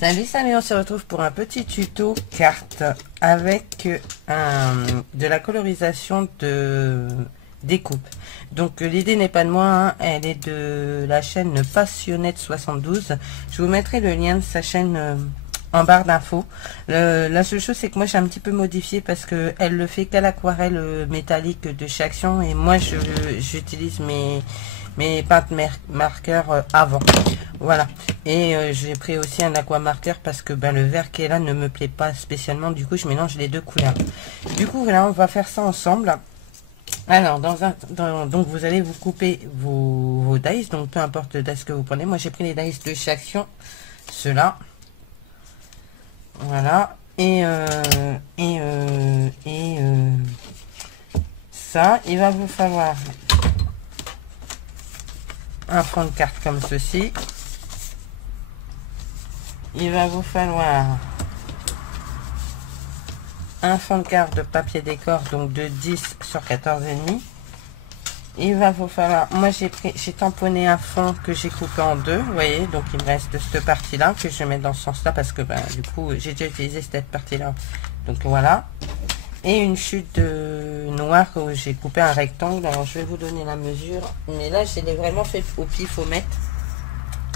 Salut, on se retrouve pour un petit tuto carte avec de la colorisation de découpe. Donc l'idée n'est pas de moi, hein, elle est de la chaîne Passionnette72. Je vous mettrai le lien de sa chaîne en barre d'infos. La seule chose, c'est que moi j'ai un petit peu modifié parce que elle le fait qu'à l'aquarelle métallique de chez Action, et moi j'utilise mes peintes marqueurs avant. Voilà. Et j'ai pris aussi un aqua marqueur parce que le vert qui est là ne me plaît pas spécialement. Du coup, je mélange les deux couleurs. Du coup, voilà, on va faire ça ensemble. Alors, donc vous allez vous couper vos dies, donc peu importe le dice que vous prenez. Moi, j'ai pris les dice de chez Action, ceux-là. Voilà. Ça, il va vous falloir un fond de carte comme ceci. Il va vous falloir un fond de carte de papier décor, donc de 10 sur 14,5. Il va vous falloir, moi j'ai tamponné un fond que j'ai coupé en deux, vous voyez, donc il me reste cette partie là que je vais mettre dans ce sens là parce que du coup j'ai déjà utilisé cette partie là, donc voilà. Et une chute de noir que j'ai coupé un rectangle. Alors je vais vous donner la mesure, mais là je l'ai vraiment fait au pifomètre.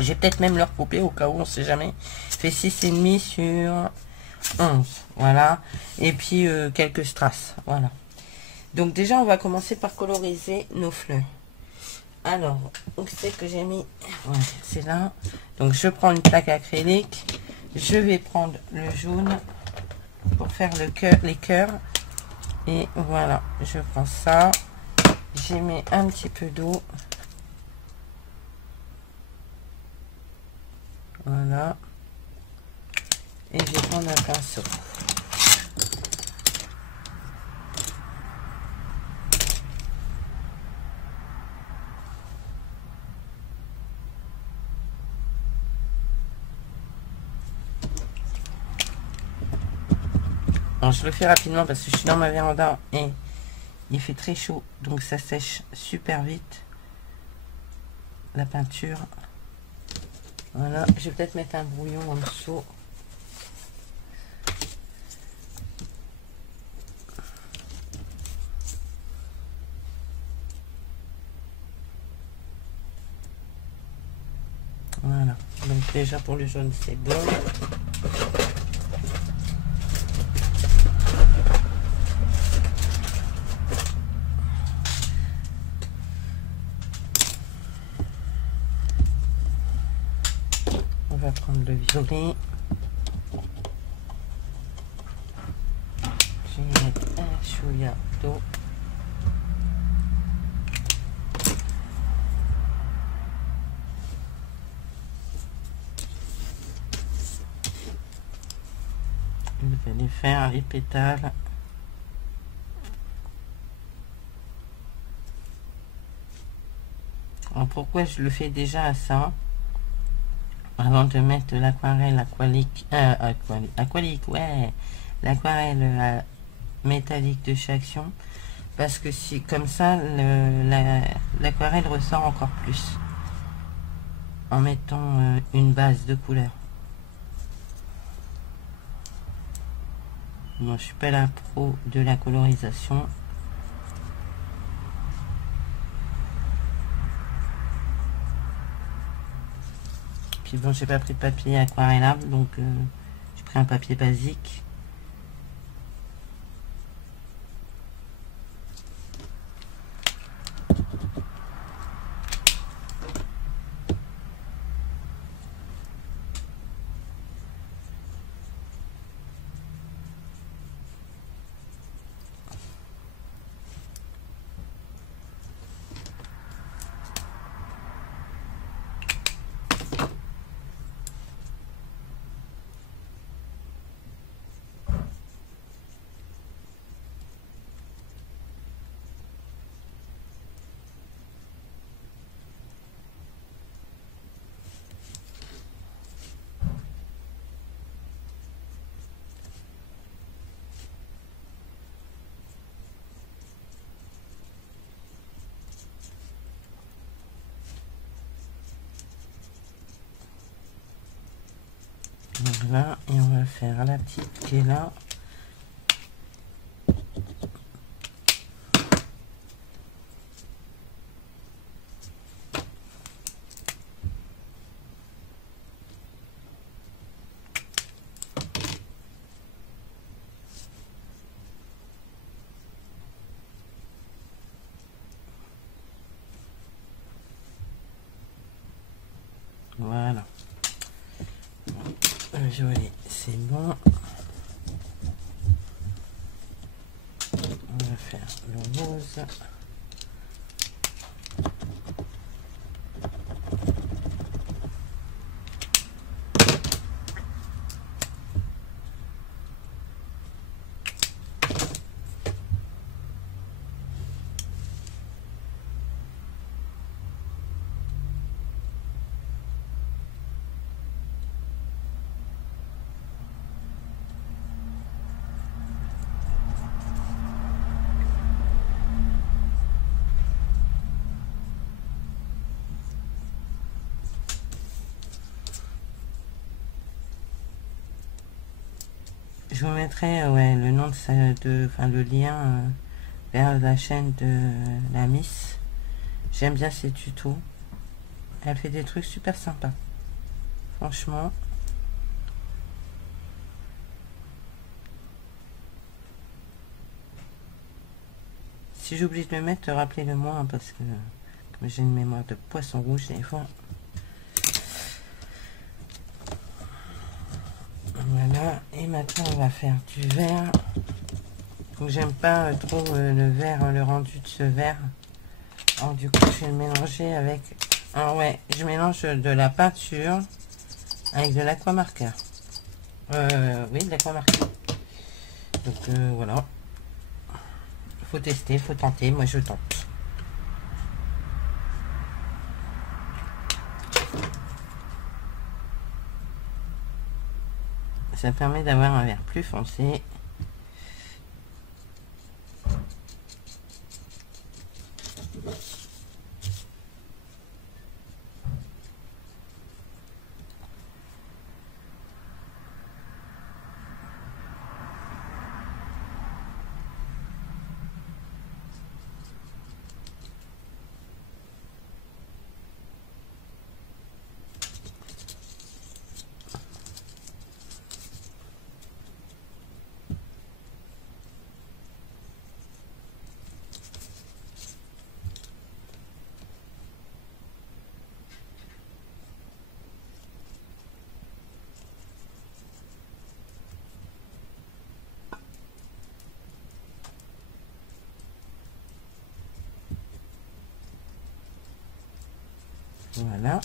J'ai peut-être même leur couper au cas où, on sait jamais. Fait 6,5 sur 11. Voilà. Et puis quelques strass. Voilà. Donc déjà, on va commencer par coloriser nos fleurs. Alors, où c'est que j'ai mis? Ouais, c'est là. Donc je prends une plaque acrylique. Je vais prendre le jaune pour faire le cœur, les cœurs. Et voilà, je prends ça. J'y mets un petit peu d'eau. Voilà. Et je vais prendre un pinceau. Alors, je le fais rapidement parce que je suis dans ma véranda et il fait très chaud. Donc ça sèche super vite. La peinture. Voilà. Je vais peut-être mettre un brouillon en dessous. Voilà, donc déjà pour le jaune c'est bon. On va prendre le violet. Je vais mettre un chouïa d'eau. Je vais les faire les pétales. Alors pourquoi je le fais déjà à ça avant de mettre l'aquarelle aqualique, ouais, l'aquarelle métallique de chez Action, parce que si comme ça l'aquarelle ressort encore plus en mettant une base de couleur. Bon, je suis pas la pro de la colorisation. Puis bon, j'ai pas pris de papier aquarellable, donc j'ai pris un papier basique. Voilà, et on va faire la petite qui est là. Voilà. Joli, c'est bon. On va faire le rose. Je vous mettrai ouais, le nom enfin, le lien vers la chaîne de la Miss. J'aime bien ses tutos. Elle fait des trucs super sympas. Franchement. Si j'oublie de le mettre, rappelez-le moi hein, parce que comme j'ai une mémoire de poisson rouge des fois. Voilà, et maintenant on va faire du vert. Donc j'aime pas trop le vert, le rendu de ce vert. Alors du coup je vais le mélanger avec... Ah ouais, je mélange de la peinture avec de l'aquamarqueur. Oui, de l'aquamarqueur. Donc voilà. Faut tester, faut tenter, moi je tente. Ça permet d'avoir un vert plus foncé. Voilà.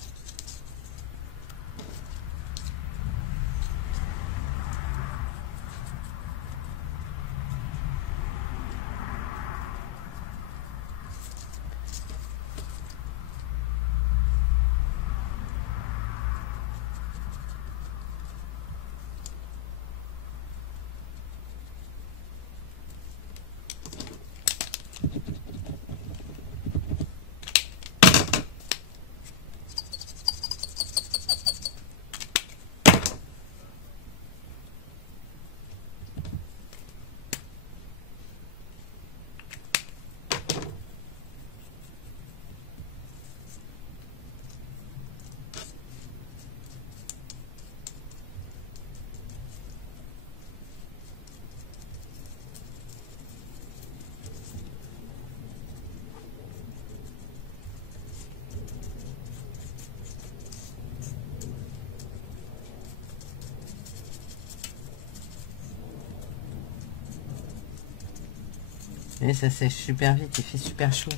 Et ça sèche super vite, il fait super chaud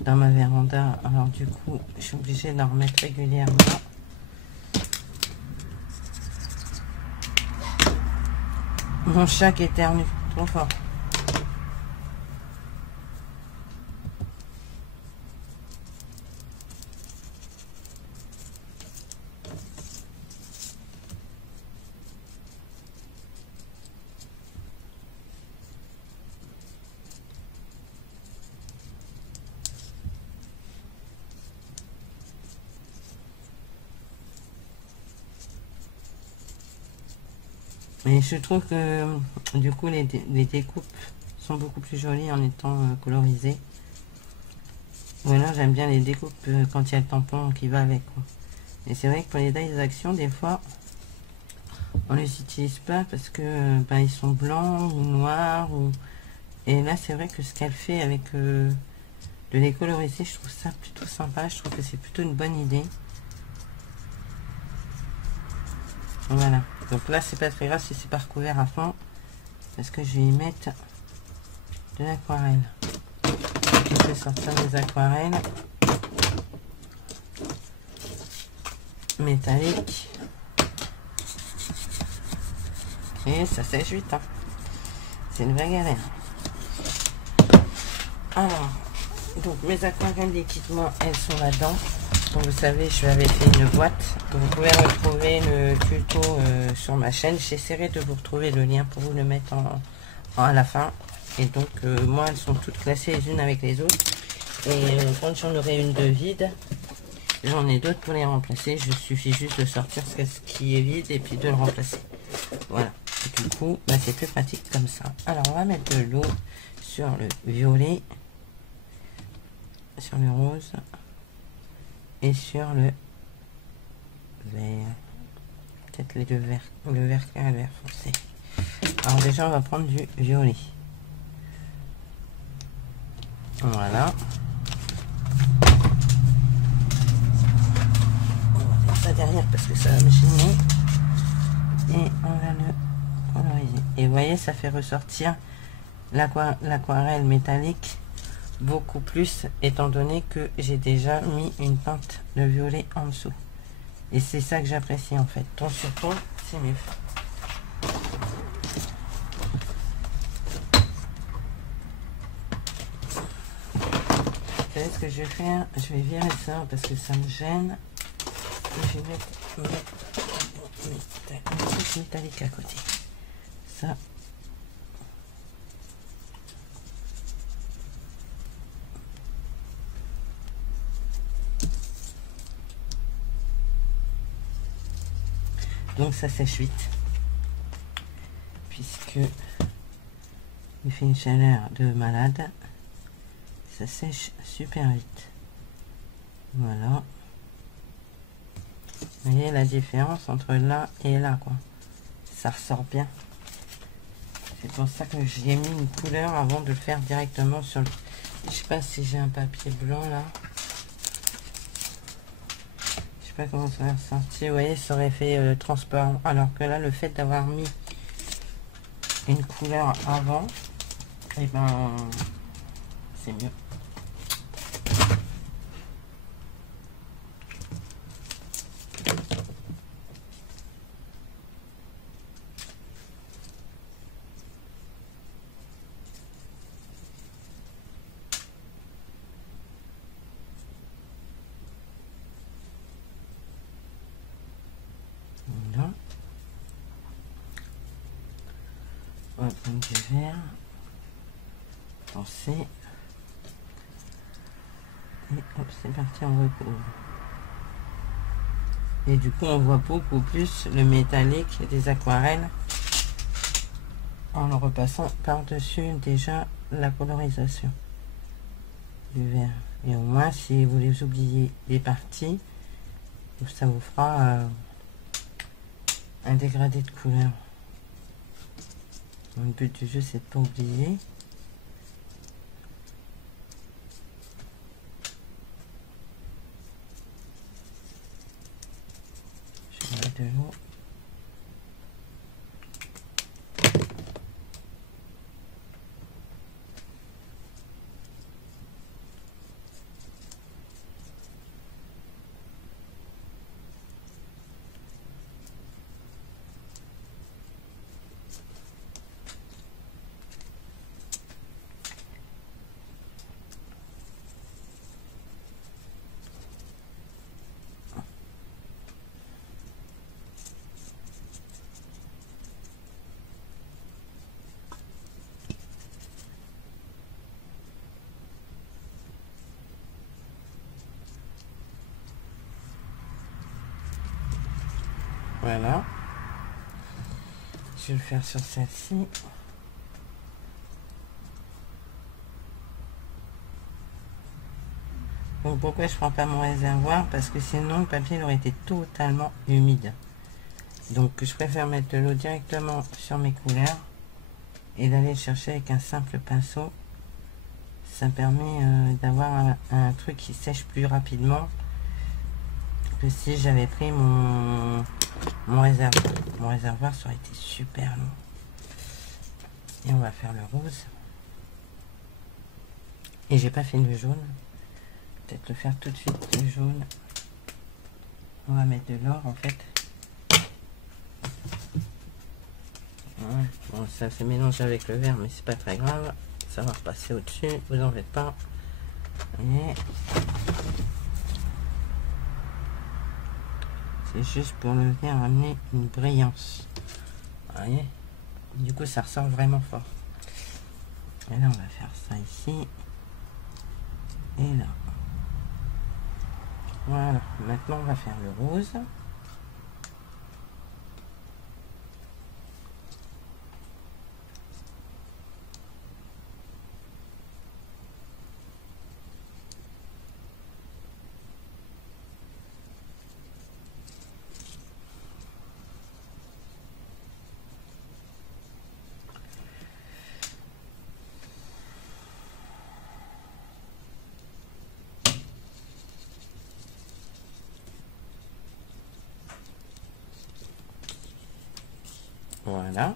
dans ma véranda. Alors du coup, je suis obligée d'en remettre régulièrement. Mon chat qui éternue, trop fort. Mais je trouve que du coup les découpes sont beaucoup plus jolies en étant colorisées. Ou alors j'aime bien les découpes quand il y a le tampon qui va avec, quoi. Et c'est vrai que pour les dies d'action, des fois, on les utilise pas parce que ben, ils sont blancs ou noirs. Et là, c'est vrai que ce qu'elle fait avec de les coloriser, je trouve ça plutôt sympa. Je trouve que c'est plutôt une bonne idée. Voilà. Donc là, c'est pas très grave si c'est pas recouvert à fond. Parce que je vais y mettre de l'aquarelle. Je vais sortir mes aquarelles métalliques. Et ça sèche vite, hein. C'est une vraie galère. Alors, donc mes aquarelles d'équipement, elles sont là-dedans. Comme vous savez, je lui avais fait une boîte. Vous pouvez retrouver le tuto sur ma chaîne. J'essaierai de vous retrouver le lien pour vous le mettre à la fin. Et donc, moi, elles sont toutes classées les unes avec les autres. Et quand j'en aurai une de vide, j'en ai d'autres pour les remplacer. Il suffit juste de sortir ce qui est vide et puis de le remplacer. Voilà. Et du coup, bah, c'est plus pratique comme ça. Alors, on va mettre de l'eau sur le violet, sur le rose et sur le vert. Peut-être les deux verts, le vert clair et le vert foncé. Alors déjà, on va prendre du violet. Voilà. On va mettre ça derrière parce que ça va me gêner. Et on va le coloriser. Et vous voyez, ça fait ressortir l'aquarelle métallique beaucoup plus, étant donné que j'ai déjà mis une teinte de violet en dessous. Et c'est ça que j'apprécie en fait. Ton sur ton, c'est mieux. Vous savez ce que je vais faire? Je vais virer ça parce que ça me gêne. Et je vais mettre un truc métallique à côté. Ça. Donc ça sèche vite. Puisque il fait une chaleur de malade. Ça sèche super vite. Voilà. Vous voyez la différence entre là et là, quoi. Ça ressort bien. C'est pour ça que j'y ai mis une couleur avant de le faire directement sur le... Je sais pas si j'ai un papier blanc là. Je sais pas comment ça va ressortir. Vous voyez, ça aurait fait transparent. Alors que là, le fait d'avoir mis une couleur avant, et ben c'est mieux. Voilà. On va prendre du vert foncé. Et hop, c'est parti, on recouvre. Et du coup, on voit beaucoup plus le métallique des aquarelles en le repassant par-dessus déjà la colorisation du vert. Et au moins, si vous les oubliez des parties, ça vous fera un dégradé de couleur. Le but du jeu, c'est de ne pas oublier. Je vais mettre de l'eau. Voilà. Je vais le faire sur celle-ci. Donc pourquoi je prends pas mon réservoir? Parce que sinon le papier aurait été totalement humide. Donc je préfère mettre de l'eau directement sur mes couleurs et d'aller le chercher avec un simple pinceau. Ça permet d'avoir un truc qui sèche plus rapidement que si j'avais pris mon réservoir. Mon réservoir, ça aurait été super long. Et on va faire le rose. Et j'ai pas fait le jaune. Peut-être le faire tout de suite, le jaune. On va mettre de l'or en fait. Ouais. Bon, ça se mélange avec le vert, mais c'est pas très grave. Ça va repasser au-dessus, vous en faites pas. Et c'est juste pour le venir amener une brillance. Vous voyez, du coup ça ressort vraiment fort. Et là on va faire ça ici et là. Voilà, maintenant on va faire le rose. Voilà.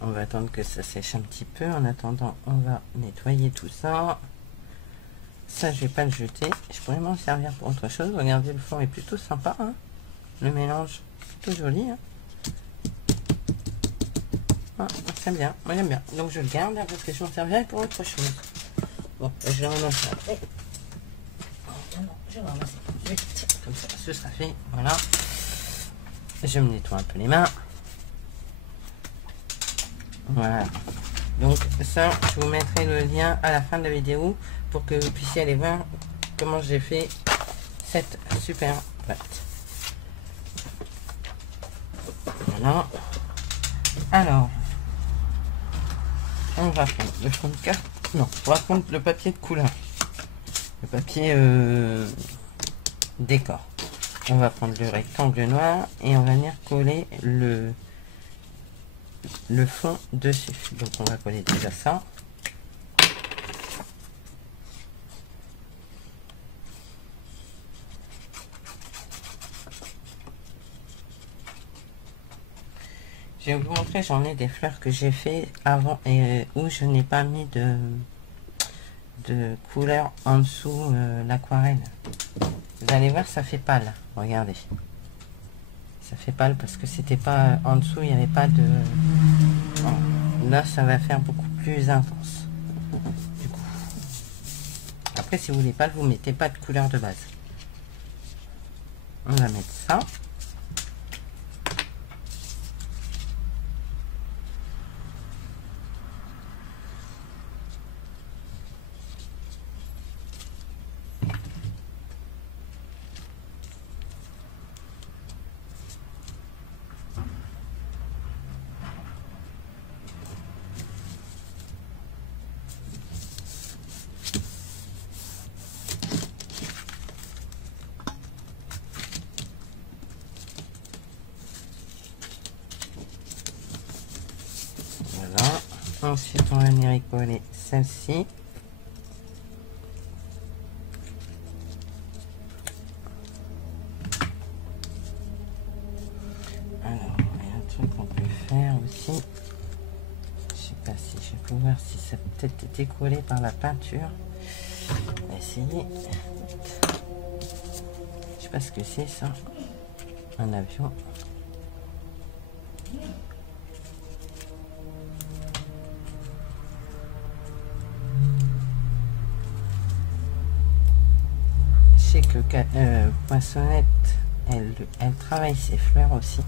On va attendre que ça sèche un petit peu. En attendant, on va nettoyer tout ça. Ça, je vais pas le jeter. Je pourrais m'en servir pour autre chose. Regardez, le fond est plutôt sympa. Hein, le mélange, plutôt joli. Hein. Ah, c'est bien. Moi, j'aime bien. Donc, je le garde parce que je m'en servirai pour autre chose. Bon, je vais ramasser après. Je vais ramasser tout de suite. Comme ça, ce sera fait. Voilà. Je me nettoie un peu les mains. Voilà. Donc ça, je vous mettrai le lien à la fin de la vidéo pour que vous puissiez aller voir comment j'ai fait cette super pâte. Voilà. Alors, on va prendre le fond de carte. Non, on va prendre le papier de couleur. Le papier décor. On va prendre le rectangle noir et on va venir coller le fond dessus. Donc on va coller déjà ça. Je vais vous montrer, j'en ai des fleurs que j'ai fait avant et où je n'ai pas mis de couleur en dessous l'aquarelle. Vous allez voir, ça fait pâle. Regardez. Ça fait pâle parce que c'était pas en dessous, il n'y avait pas de... Là, ça va faire beaucoup plus intense. Du coup. Après, si vous voulez pas, vous mettez pas de couleur de base. On va mettre ça. Ensuite, on va venir y coller celle-ci. Alors, il y a un truc qu'on peut faire aussi. Je sais pas si je vais pouvoir, si ça peut être été collé par la peinture. On va essayer. Je sais pas ce que c'est ça. Un avion. Je sais que Poinçonnette, elle travaille ses fleurs aussi.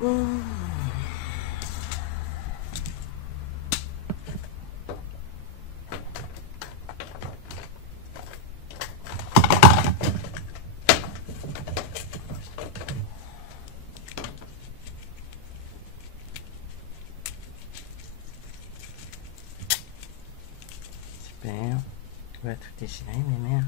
Super. On va tout déchirer, mais merde.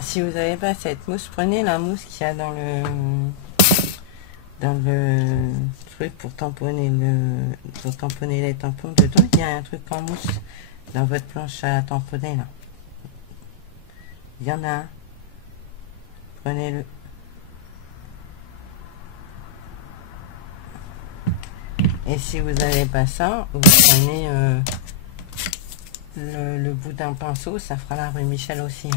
Si vous n'avez pas cette mousse, prenez la mousse qu'il y a dans le truc pour tamponner les tampons. Dedans, il y a un truc en mousse dans votre planche à tamponner là. Il y en a un. Prenez-le. Et si vous n'avez pas ça, vous prenez le bout d'un pinceau, ça fera la rue Michel aussi.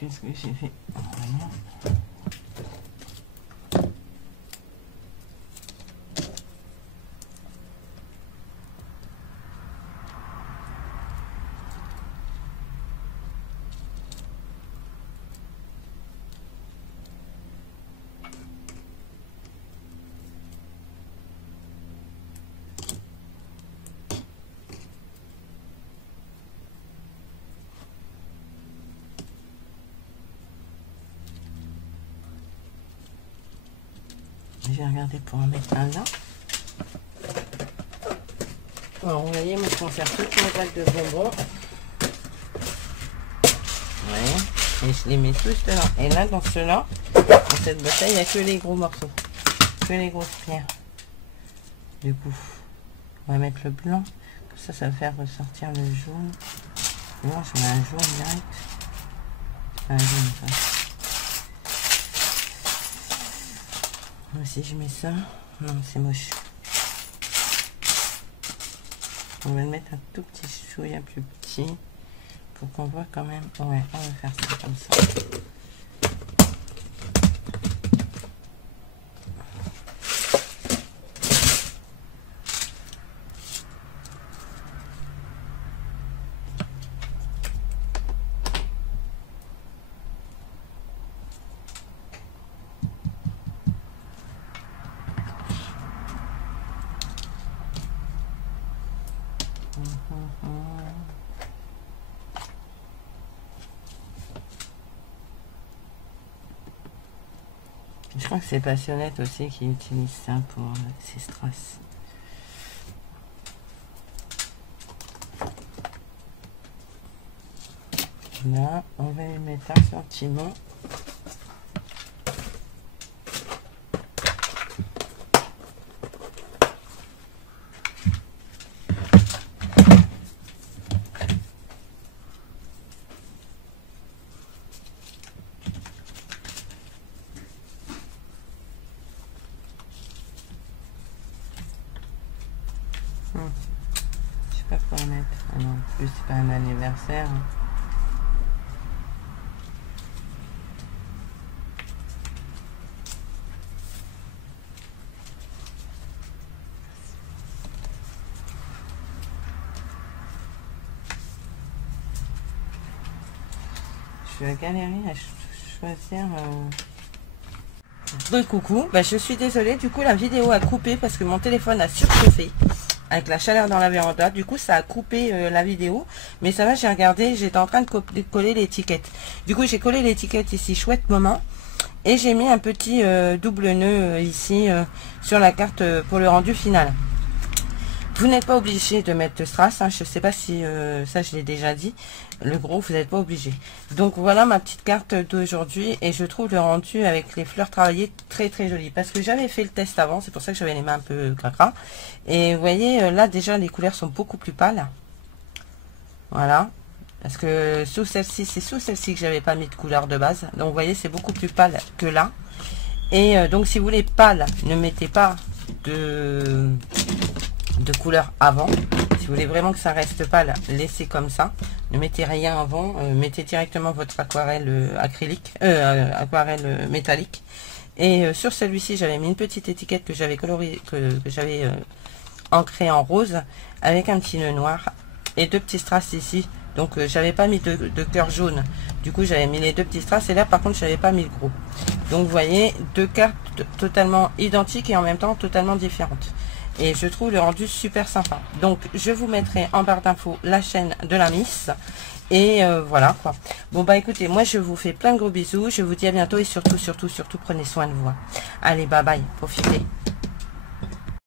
Qu'est-ce que j'ai fait? Voilà. Je vais regarder pour en mettre un là. Alors, vous voyez, moi je conserve toutes mes boîtes de bonbons. Ouais. Et je les mets tous dedans. Et là, dans ceux-là, dans cette bouteille, il n'y a que les gros morceaux. Que les grosses pierres. Du coup, on va mettre le blanc. Comme ça, ça va faire ressortir le jaune. Non, je mets un jaune direct. Un jaune, ça. Si je mets ça, non, c'est moche. On va le mettre un tout petit chouïa plus petit pour qu'on voit quand même. Ouais, on va faire ça comme ça. Je crois que c'est Passionnette aussi qui utilise ça pour ses strass. Là, on va y mettre un sentiment. Je sais pas quoi mettre. Ah non, en plus c'est pas un anniversaire. Je vais galérer à choisir. Coucou, bah, je suis désolée, du coup la vidéo a coupé parce que mon téléphone a surchauffé avec la chaleur dans la véranda. Du coup ça a coupé la vidéo, mais ça va, j'ai regardé, j'étais en train de coller l'étiquette. Du coup j'ai collé l'étiquette ici, chouette moment, et j'ai mis un petit double nœud ici sur la carte pour le rendu final. Vous n'êtes pas obligé de mettre de strass, hein, je sais pas si ça je l'ai déjà dit, le gros vous n'êtes pas obligé. Donc voilà ma petite carte d'aujourd'hui, et je trouve le rendu avec les fleurs travaillées très très joli, parce que j'avais fait le test avant, c'est pour ça que j'avais les mains un peu cracra. Et vous voyez là déjà les couleurs sont beaucoup plus pâles, voilà, parce que sous celle-ci, c'est sous celle-ci que j'avais pas mis de couleur de base, donc vous voyez c'est beaucoup plus pâle que là. Et donc si vous voulez pâle, ne mettez pas de couleur avant. Si vous voulez vraiment que ça reste pâle, laissez comme ça, ne mettez rien avant, mettez directement votre aquarelle acrylique, aquarelle métallique. Et sur celui-ci j'avais mis une petite étiquette que j'avais colorée, que j'avais ancrée en rose avec un petit nœud noir et deux petits strass ici. Donc j'avais pas mis de cœur jaune, du coup j'avais mis les deux petits strass, et là par contre j'avais pas mis le gros. Donc vous voyez, deux cartes totalement identiques et en même temps totalement différentes. Et je trouve le rendu super sympa. Donc je vous mettrai en barre d'infos la chaîne de la Miss. Et voilà quoi. Bon bah écoutez, moi je vous fais plein de gros bisous. Je vous dis à bientôt, et surtout prenez soin de vous. Allez, bye bye, profitez.